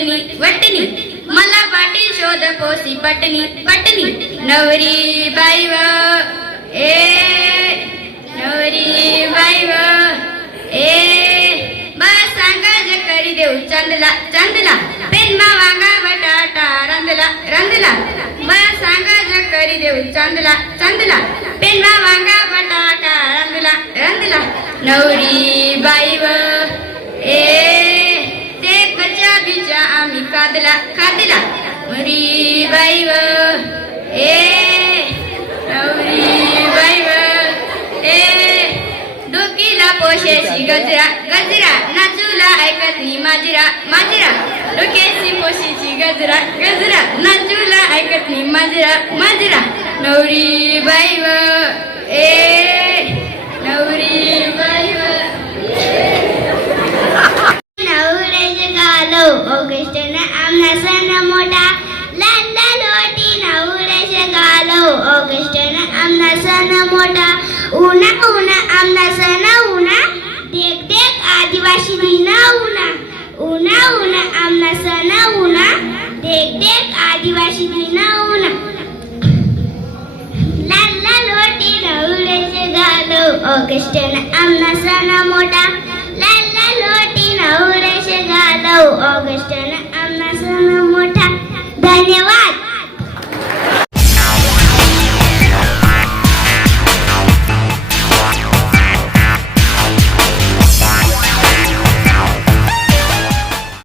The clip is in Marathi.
वटणी वटणी मला पाटील शोध पोसी पटणी पटणी नवरी बाई व ए नवरी बाई व ए बस सांगा जे करी देऊ चंदला चंदला। पेनमा वांगा बटाटा रंदला रंदला। बस सांगा जे करी देऊ चंदला चंदला। पेनमा वांगा बटाटा रंदला रंदला। नवरी खादला मुरी बाई व ए नवरी बाई व ए डोकीला पोशेशी गजरा गजरा नाचूला ऐकत नी माजरा माजरा. डोक्याची पोशीची गजरा गजरा नाचूला ऐकत नी माजरा माजरा. नवरी बाई व ए नवरी बाई व नवरेज गालो ऑगस्टन आमना सण मोठा लांडा लोटी नवरेज गालो ऑगस्टन आमना सण मोठा उन्हा उन्हा आमना सण उन्हा देख देख आदिवासी दिना उन्हा उन्हा उन्हा आमना सण उन्हा देख देख आदिवासी दिना उन्हा लाला लोटी नवरेचे गालो ऑगस्टन आमना सण मोठा लाला लोटी नवरेचे गालो ऑगस्टन आमना सण